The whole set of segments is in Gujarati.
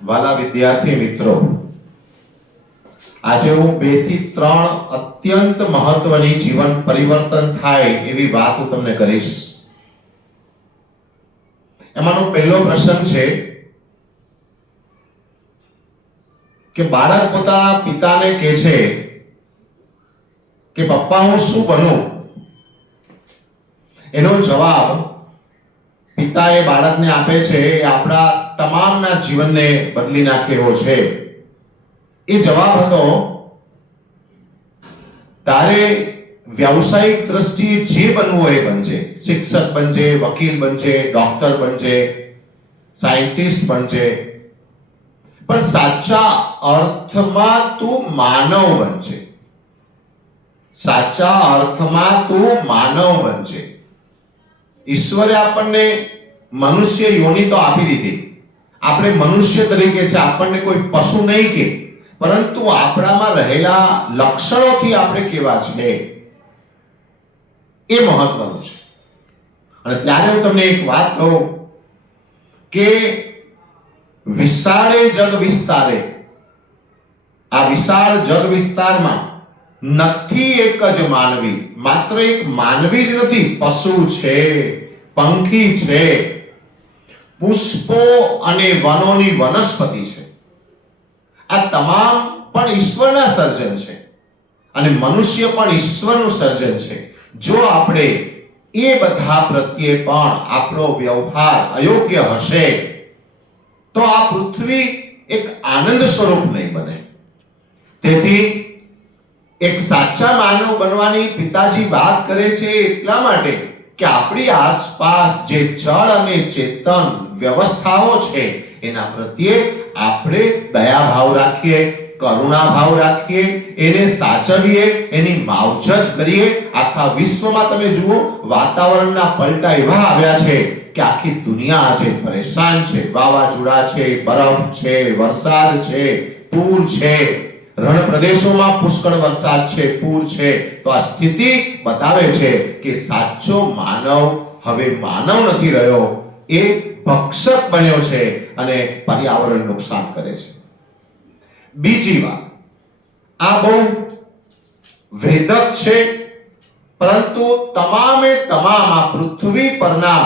વાલા વિદ્યાર્થી મિત્રો, આજે હું 2 થી 3 અત્યંત મહત્વની જીવન પરિવર્તન થાય એવી વાત હું તમને કરીશ. એમાંનો પહેલો પ્રશ્ન છે કે બાળક પોતાના પિતાને કહે છે કે પપ્પા હું શું બનું? એનો જવાબ પિતા એ બાળકને આપે છે એ આપણા તમામના જીવનને બદલી નાખે એવો છે. એ જવાબ હતો, તારે વ્યવસાયિક દ્રષ્ટિએ જે બનવું હોય એ બનજે. શિક્ષક બનજે, વકીલ બનજે, ડોક્ટર બનજે, સાયન્ટિસ્ટ બનજે, પણ સાચા અર્થમાં તું માનવ બનજે. સાચા અર્થમાં તું માનવ બનજે. ઈશ્વરે આપણને મનુષ્ય યોનિ તો આપી દીધી. આપણે મનુષ્ય તરીકે છે, આપણને કોઈ પશુ નહીં કે, પરંતુ આપણામાં રહેલા લક્ષણોથી આપણે કેવા છે એ મહત્વનું છે. અને ત્યારે હું તમને એક વાત કહું કે વિશાળે જગ વિસ્તારે, આ વિશાળ જગ વિસ્તારમાં નથી એક જ માનવી. માત્ર એક માનવી જ નથી, પશુ છે, પંખી છે, પુષ્પો અને વનોની વનસ્પતિ છે. આ તમામ પણ ઈશ્વરના સર્જન છે અને મનુષ્ય પણ ઈશ્વરનું સર્જન છે. જો આપણે એ બધા પ્રત્યે પણ આપણો વ્યવહાર અયોગ્ય હશે તો આ પૃથ્વી એક આનંદ સ્વરૂપ નહીં બને. તેથી એક સાચા માનવ બનવાની પિતાજી વાત કરે છે એટલા માટે કે આપણી આસપાસ જે જળ અને ચેતન વ્યવસ્થાઓ છે એના પ્રત્યે આપણે દયાભાવ રાખીએ, કરુણાભાવ રાખીએ, એને સાચવીએ, એની માવજત કરીએ. આખા વિશ્વમાં તમે જુઓ, વાતાવરણના પલટા એવા આવ્યા છે કે આખી દુનિયા આજે પરેશાન છે. વાવાઝોડા છે, બરફ છે, વરસાદ છે, પૂર છે, રણ પ્રદેશોમાં પુષ્કળ વરસાદ છે, પૂર છે. તો આ સ્થિતિ બતાવે છે કે સાચો માનવ હવે માનવ નથી રહ્યો, એ ભક્ષક બન્યો છે અને પર્યાવરણ નુકસાન કરે છે. બીજી વાત, આ બહુ વેધક છે, પરંતુ તમામે તમામ આ પૃથ્વી પરના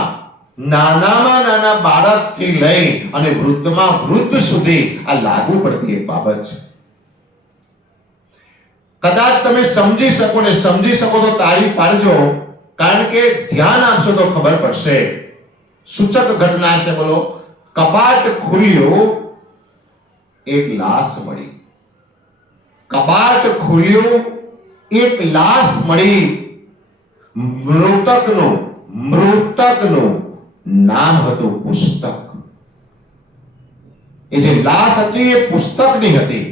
નાનામાં નાના બાળકથી લઈ અને વૃદ્ધમાં વૃદ્ધ સુધી આ લાગુ પડતી એક બાબત છે. કદાચ તમે સમજી શકો ને સમજી શકો તો તાળી પાડજો, કારણ કે ધ્યાન આપશો તો ખબર પડશે. સૂચક ઘટના છે. બોલો, કબાટ ખુલ્યું, એક લાશ મળી. કબાટ ખુલ્યું, એક લાશ મળી. મૃતકનું નામ હતું પુસ્તક. એ જે લાશ હતી એ પુસ્તકની હતી.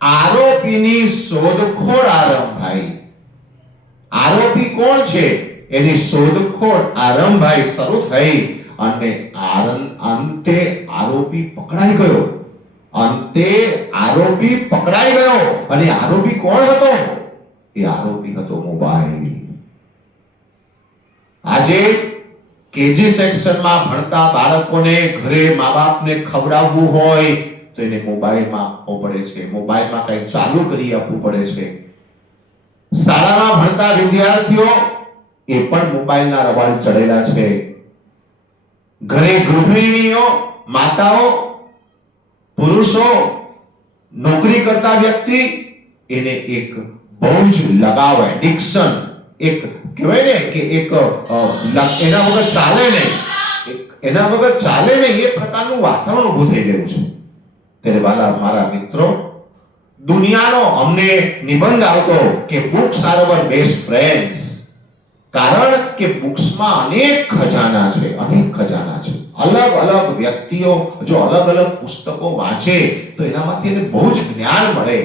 આરોપીની શોધખોળ આરંભાઈ. આરોપી કોણ છે એની શોધખોળ આરંભાઈ શરૂ થઈ અને અંતે આરોપી પકડાઈ ગયો. અંતે આરોપી પકડાઈ ગયો. અને આરોપી કોણ હતો? એ આરોપી હતો મોબાઈલ. આજે કેજી સેક્શનમાં ભણતા બાળકોને ઘરે મા બાપને ખવડાવવું હોય તો એને મોબાઈલમાં આપવો પડે છે, મોબાઈલમાં કંઈ ચાલુ કરી આપવું પડે છે. શાળામાં ભણતા વિદ્યાર્થીઓ એ પણ મોબાઈલના રવાડ ચડેલા છે. ઘરે ગૃહિણીઓ, માતાઓ, પુરુષો, નોકરી કરતા વ્યક્તિ, એને એક બહુ જ લગાવ, એડિક્શન, એક કહેવાય ને કે એક એના વગર ચાલે નહીં, એના વગર ચાલે નહીં એ પ્રકારનું વાતાવરણ ઊભું થઈ ગયું છે. ત્યારે વાલા મારા મિત્રો, દુનિયાનો અમને નિબંધ આવતો કે books are our best friends. કારણ કે બુક્સમાં અનેક ખજાના છે, અનેક ખજાના છે. અલગ અલગ વ્યક્તિઓ જો અલગ અલગ પુસ્તકો વાંચે તો એનામાંથી એને બહુ જ જ્ઞાન મળે.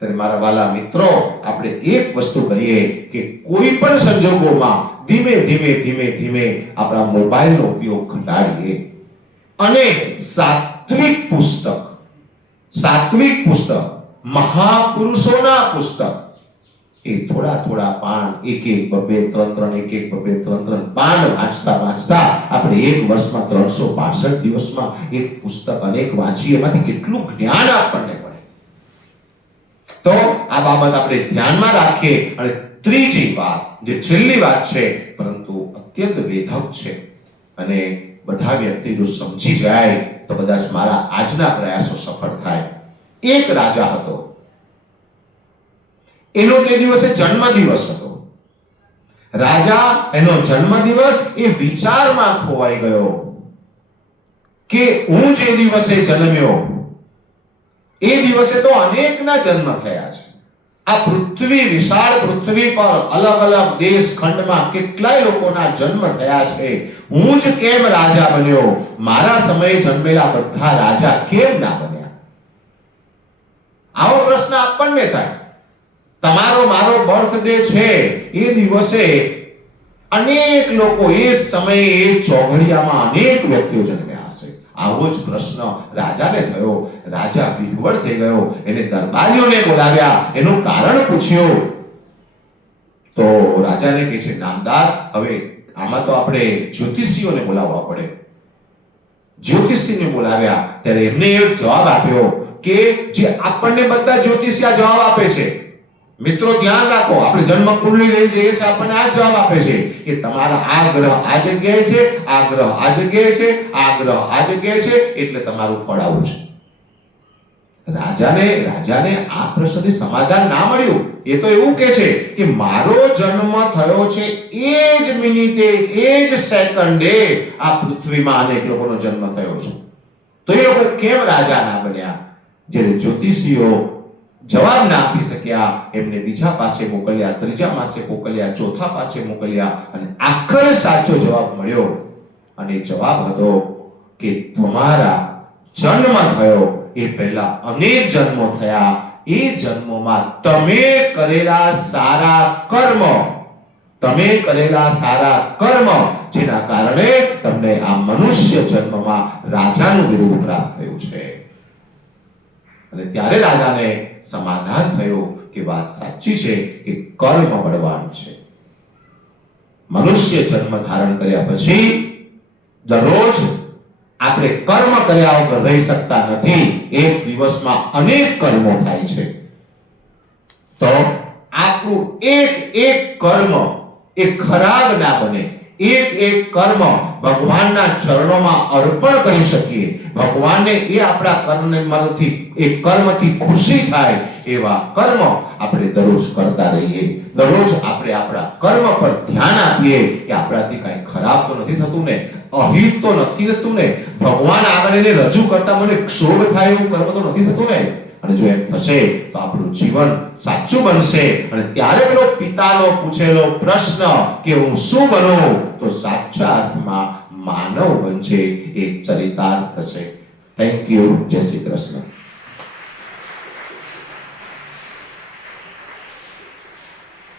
ત્યારે મારા વાલા મિત્રો, આપણે એક વસ્તુ કરીએ કે કોઈ પણ સંજોગોમાં ધીમે ધીમે ધીમે ધીમે આપણા મોબાઈલનો ઉપયોગ ઘટાડીએ અને સાત્વિક પુસ્તક, મહાપુરુષોના પુસ્તક, એ થોડા થોડા પાન, એક એક બબે ત્રણ એક એક બબે ત્રણ પાન વાંચતા આપણે એક વર્ષમાં 365 દિવસમાં એક પુસ્તક અનેક વાંચીએ, એમાંથી કેટલું જ્ઞાન આપણને મળે. તો આ બાબત આપણે ધ્યાનમાં રાખીએ. અને ત્રીજી વાત, જે છેલ્લી વાત છે પરંતુ અત્યંત વેધક છે, અને બધા વ્યક્તિ જો સમજી જાય તો કદાચ મારા આજના પ્રયાસો સફળ થાય. એક રાજા હતો, એનો તે દિવસે જન્મદિવસ હતો. રાજા એનો જન્મદિવસ એ વિચારમાં ખોવાઈ ગયો કે હું જે દિવસે જન્મ્યો એ દિવસે તો અનેકના જન્મ થયા છે. આ પૃથ્વી, વિશાળ પૃથ્વી પર અલગ અલગ દેશ ખંડમાં કેટલાય લોકોના જન્મ થયા છે. હું જ કેમ રાજા બન્યો? મારા સમયે જન્મેલા બધા રાજા કેમ ના બન્યા? આવો પ્રશ્ન આપણને થાય. તમારો મારો બર્થડે છે, એ દિવસે અનેક લોકો, એ સમયે એ ચોઘડિયામાં અનેક વ્યક્તિઓ જન્મ્યા હશે. આવો જ પ્રશ્ન રાજાને થયો. રાજા વિહવળ થઈ ગયો. એને દરબારીઓને બોલાવ્યા, એનું કારણ પૂછ્યું. તો રાજાને કહે છે, નામદાર, હવે આમાં તો આપણે જ્યોતિષીઓને બોલાવવા પડે. જ્યોતિષીને બોલાવ્યા ત્યારે એમને એક જવાબ આપ્યો કે જે આપણને બધા જ્યોતિષી જવાબ આપે છે. મિત્રો ધ્યાન રાખો, આપણે જન્મ કુંડળી લઈને જઈએ છીએ, આપણને આ જવાબ આપે છે કે તમારા આ ગ્રહ આ જગ્યાએ છે, આ ગ્રહ આ જગ્યાએ છે, આ ગ્રહ આ જગ્યાએ છે, એટલે તમારું ફળ આવું છે. રાજાને આ પ્રશ્નથી સમાધાન ના મળ્યું. એ તો એવું કહે છે કે મારો જન્મ થયો છે એ જ મિનિટે, એ જ સેકન્ડે આ પૃથ્વીમાં અનેક લોકોનો જન્મ થયો છે. તો એ લોકો કેમ રાજા ના બન્યા? જ્યારે જ્યોતિષીઓ જવાબ ના આપી શક્યા, એમને બીજા પાસે મોકલ્યા, ત્રીજા પાસે મોકલ્યા, ચોથા પાસે મોકલ્યા, અને આખરે સાચો જવાબ મળ્યો. અને જવાબ હતો કે તમારા જન્મ થયો એ પહેલા અનેક જન્મો થયા. એ જન્મોમાં તમે કરેલા સારા કર્મ જેના કારણે તમને આ મનુષ્ય જન્મમાં રાજાનું બિરુદ પ્રાપ્ત થયું છે. અને ત્યારે રાજાને સમાધાન થયું કે વાત સાચી છે કે કર્મ બળવાન છે. મનુષ્ય જન્મ ધારણ કર્યા પછી દરરોજ આપણે કર્મ કર્યા વગર રહી શકતા નથી. એક દિવસમાં અનેક કર્મો થાય છે. તો આપણું એક કર્મ એ ખરાબ ના બને. એક કર્મ ભગવાનના ચરણોમાં અર્પણ કરી શકીએ. ભગવાનને એ આપણા કર્મથી ખુશી થાય એવા કર્મ આપણે દરરોજ કરતા રહીએ. દરરોજ આપણે આપણા કર્મ પર ધ્યાન આપીએ કે આપણાથી કાંઈ ખરાબ તો નથી થતું ને, અહિત તો નથી થતું ને, ભગવાન આગળ એને રજૂ કરતા મને ક્ષોભ થાય એવું કર્મ તો નથી થતું ને. અને જો એમ થશે તો આપણું જીવન સાચું બનશે. અને ત્યારે પેલો પિતાનો પૂછેલો પ્રશ્ન કે હું શું બનું, તો સાચા અર્થમાં માનવ બનશે, એ ચરિતાર્થ થશે. Thank you. જય